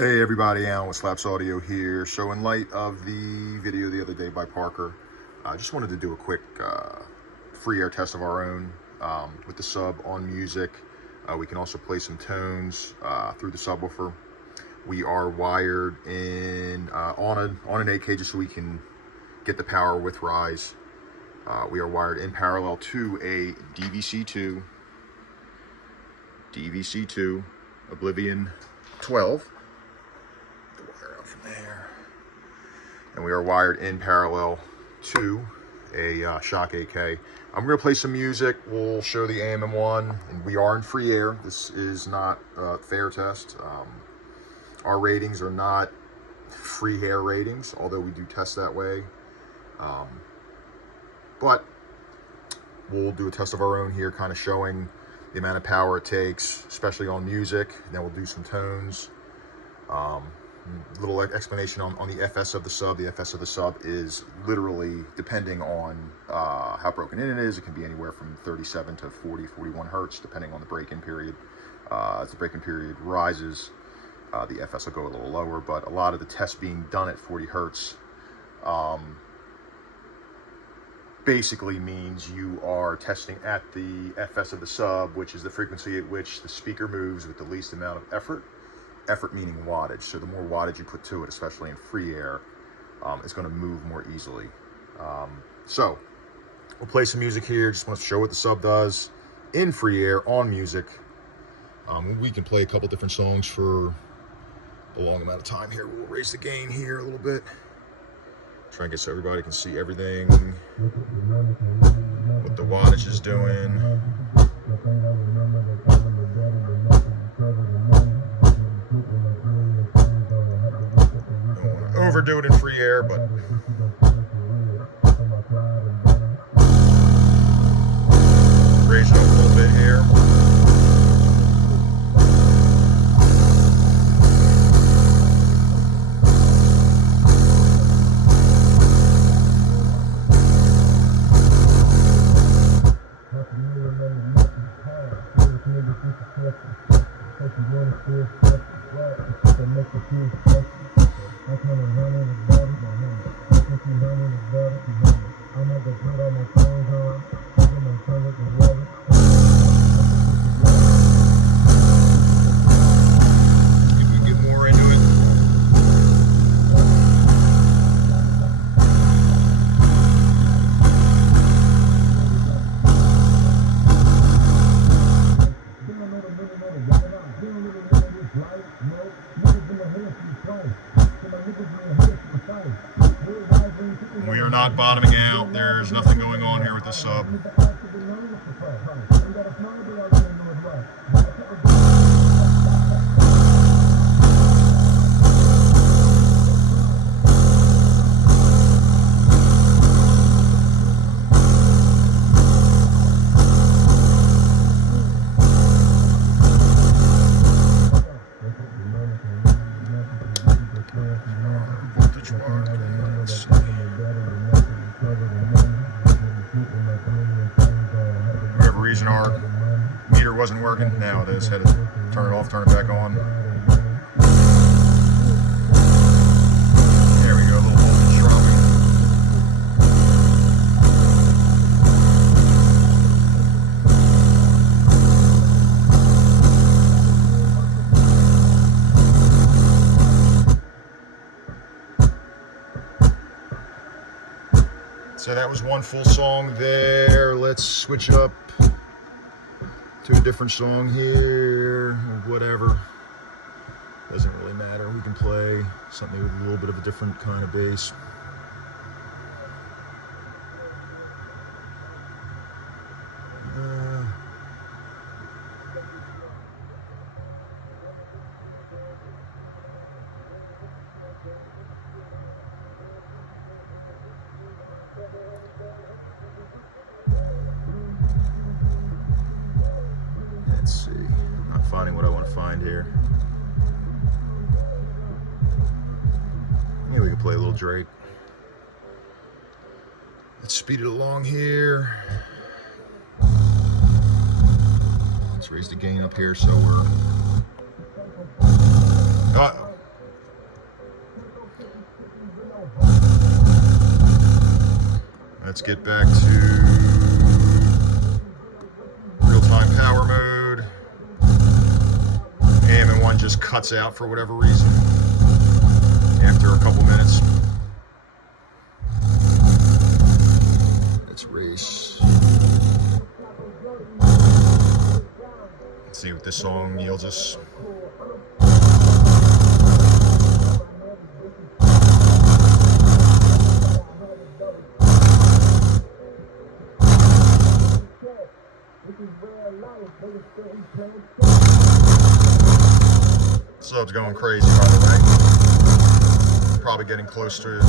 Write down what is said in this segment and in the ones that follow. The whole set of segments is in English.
Hey everybody, Alan with SLAPZ Audio here. So in light of the video the other day by Parker, I just wanted to do a quick free air test of our own with the sub on music. We can also play some tones through the subwoofer. We are wired in on an 8K just so we can get the power with rise. We are wired in parallel to a DVC2 Oblivion 12. From there, and we are wired in parallel to a Shock 8K. I'm going to play some music. We'll show the AMM1, and we are in free air. This is not a fair test. Our ratings are not free air ratings, although we do test that way. But we'll do a test of our own here, kind of showing the amount of power it takes, especially on music. And then we'll do some tones. Little explanation on the FS of the sub. The FS of the sub is literally, depending on how broken in it is, it can be anywhere from 37 to 40, 41 hertz, depending on the break-in period. As the break-in period rises, the FS will go a little lower, but a lot of the tests being done at 40 hertz basically means you are testing at the FS of the sub, which is the frequency at which the speaker moves with the least amount of effort. Effort meaning wattage. So the more wattage you put to it, especially in free air, it's going to move more easily. So we'll play some music here. Just want to show what the sub does in free air on music. We can play a couple different songs for a long amount of time here. We'll raise the gain here a little bit. Try and get so everybody can see everything, what the wattage is doing. Overdo it in free air, but raise it up a little bit here. We are not bottoming out. There's nothing going on here with this sub. Whatever reason our meter wasn't working, now it is. Had to turn it off, turn it back on. There we go, a little voltage dropping. So that was one full song there. Let's switch up to a different song here, or whatever. Doesn't really matter. We can play something with a little bit of a different kind of bass. Let's see. I'm not finding what I want to find here. Yeah, we can play a little Drake. Let's speed it along here. Let's raise the gain up here so we're... Let's get back to real-time power mode. AMM1 just cuts out for whatever reason after a couple minutes. Let's race. Let's see what this song yields us. Sub's going crazy, by the way. Probably getting close to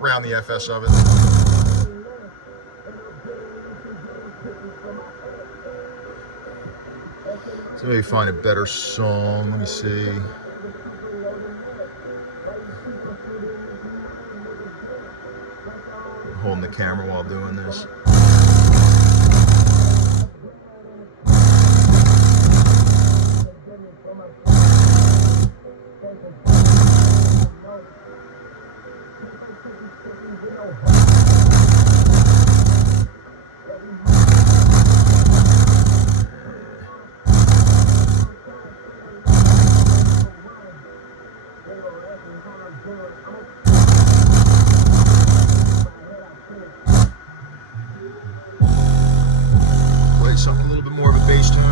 around the FS of it. So maybe find a better song. Let me see. I'm holding the camera while doing this. Play something a little bit more of a bass tone.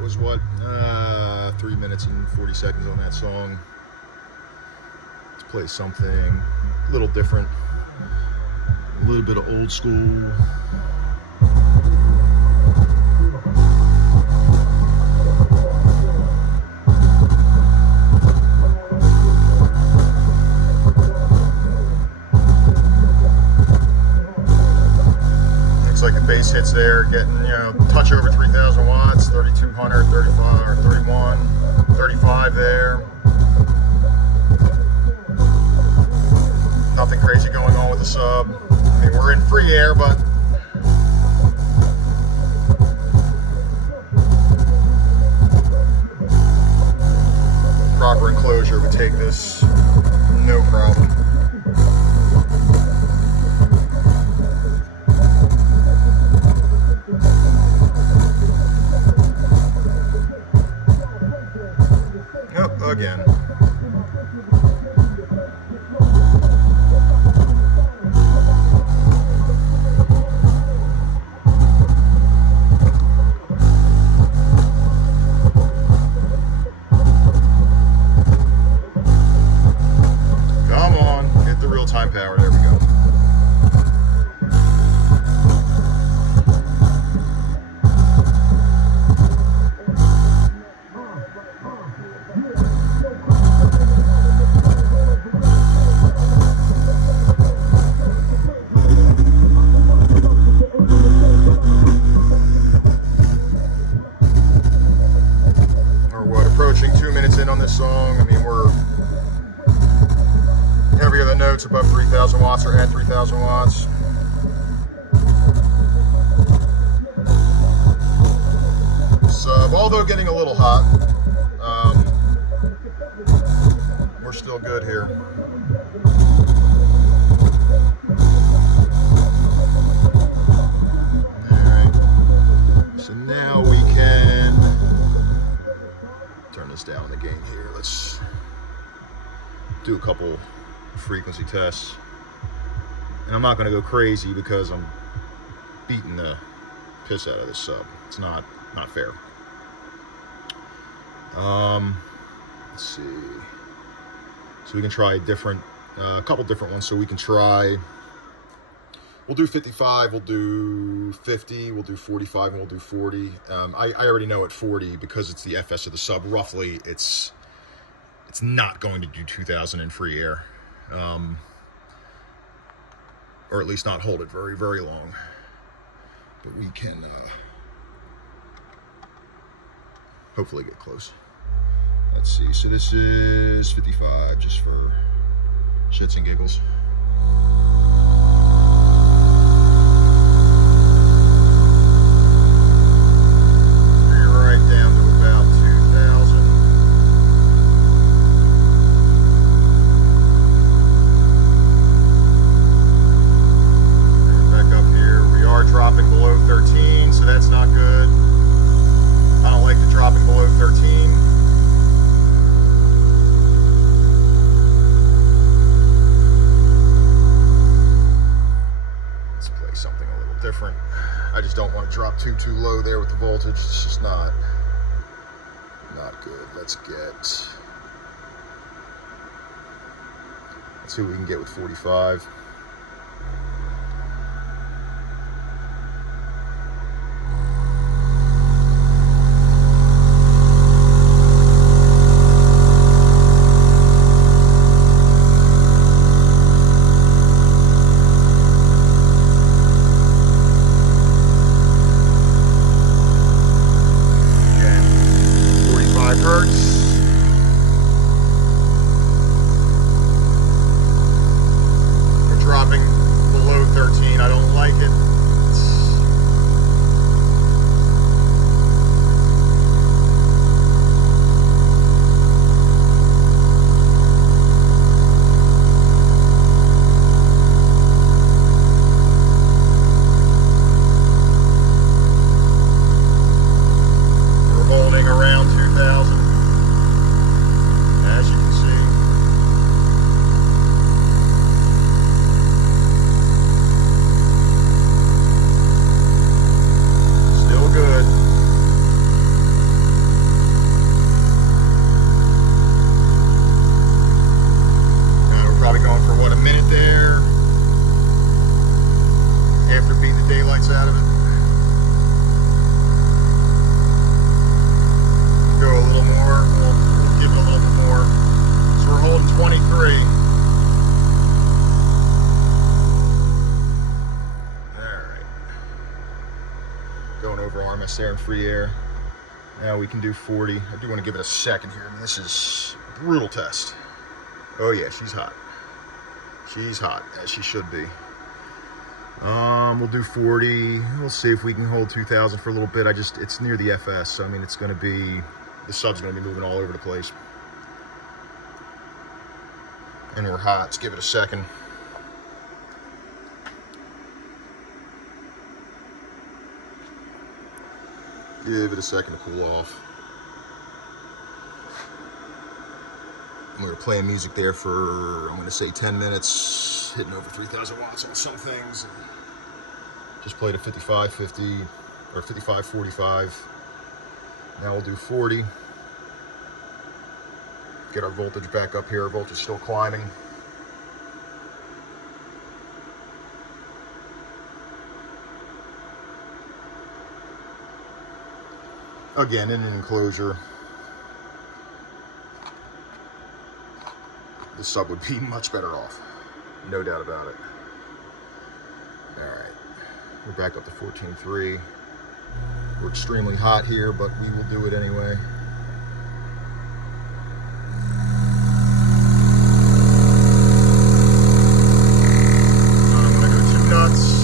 that was what, 3 minutes and 40 seconds on that song. Let's play something a little different, a little bit of old school. Looks like the bass hits there, getting, you know, touch over 3,000 watts, 3,200, 35, or 31, 35 there. Nothing crazy going on with the sub. I mean, we're in free air, but proper enclosure would take this no problem. Again. Come on, get the real-time power. There we go. Approaching 2 minutes in on this song. I mean, we're every other note's above 3,000 watts or at 3,000 watts. Sub, although getting a little hot, we're still good here. Alright, so now we can turn this down in the gain here. Let's do a couple frequency tests. And I'm not going to go crazy because I'm beating the piss out of this sub. It's not fair. Let's see. So we can try a couple different ones. So we can try, we'll do 55, we'll do 50, we'll do 45, and we'll do 40. I already know at 40, because it's the FS of the sub, roughly it's not going to do 2,000 in free air. Or at least not hold it very, very long. But we can hopefully get close. Let's see, so this is 55, just for shits and giggles. Different. I just don't want to drop too low there with the voltage. It's just not good. Let's see what we can get with 45. daylights out of it. Go a little more. We'll give it a little bit more. So we're holding 23. Alright. Going over RMS there in free air. Now we can do 40. I do want to give it a second here. I mean, this is a brutal test. Oh yeah, she's hot. She's hot, as she should be. We'll do 40. We'll see if we can hold 2,000 for a little bit. It's near the FS, so I mean, it's going to be, the sub's going to be moving all over the place. And we're hot. Let's give it a second. Give it a second to cool off. I'm going to play music there for, I'm going to say 10 minutes, hitting over 3,000 watts on some things. Just played a 55, 50, or 55, 45. Now we'll do 40. Get our voltage back up here. Our voltage is still climbing. Again, in an enclosure, the sub would be much better off, no doubt about it. All right, we're back up to 14.3. We're extremely hot here, but we will do it anyway. I don't want to go too nuts.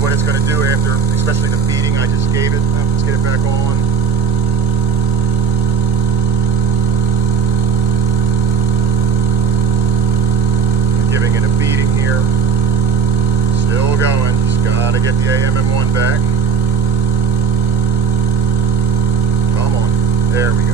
What it's going to do after, especially the beating I just gave it. Let's get it back on. Giving it a beating here. Still going. Just got to get the AMM1 back. Come on. There we go.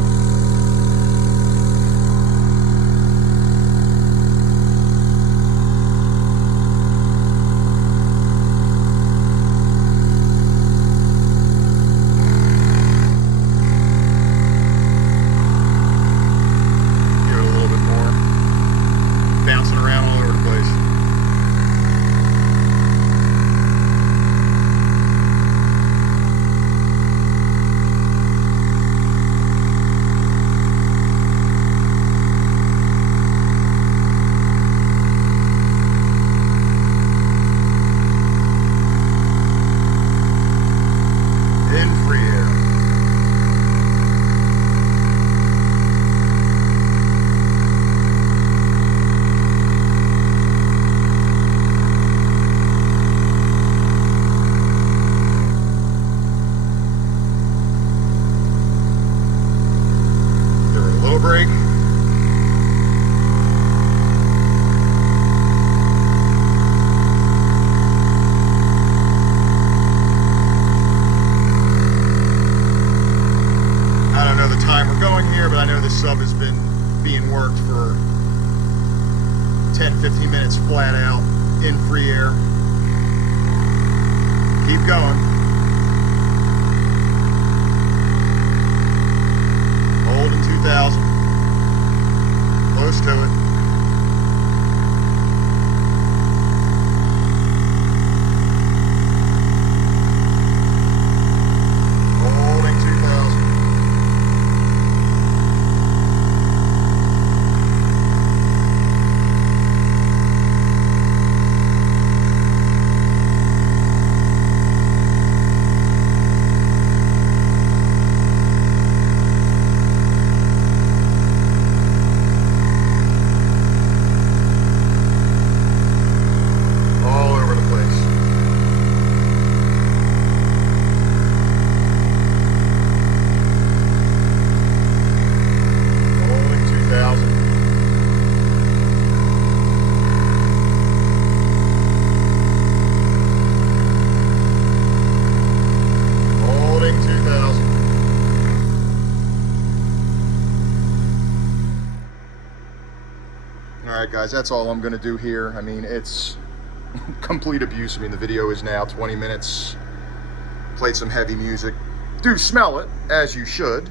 Brake. I don't know the time we're going here, but I know this sub has been being worked for 10-15 minutes flat out in free air. Keep going. Holding 2,000. Close to it. Holding 2,000. right, guys, that's all I'm going to do here. I mean, it's complete abuse. I mean, the video is now 20 minutes. Played some heavy music. Do smell it, as you should.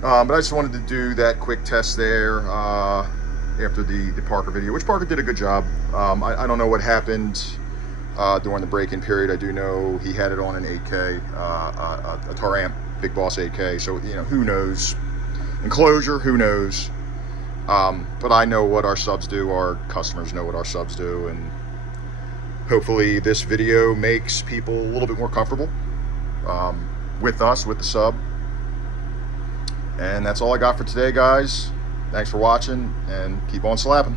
But I just wanted to do that quick test there after the Parker video, which Parker did a good job. I don't know what happened during the break-in period. I do know he had it on an 8K, a Taramp Big Boss 8K, so, you know, who knows? Enclosure, who knows? But I know what our subs do, our customers know what our subs do, and hopefully this video makes people a little bit more comfortable with us, with the sub. And that's all I got for today, guys. Thanks for watching, and keep on slapping.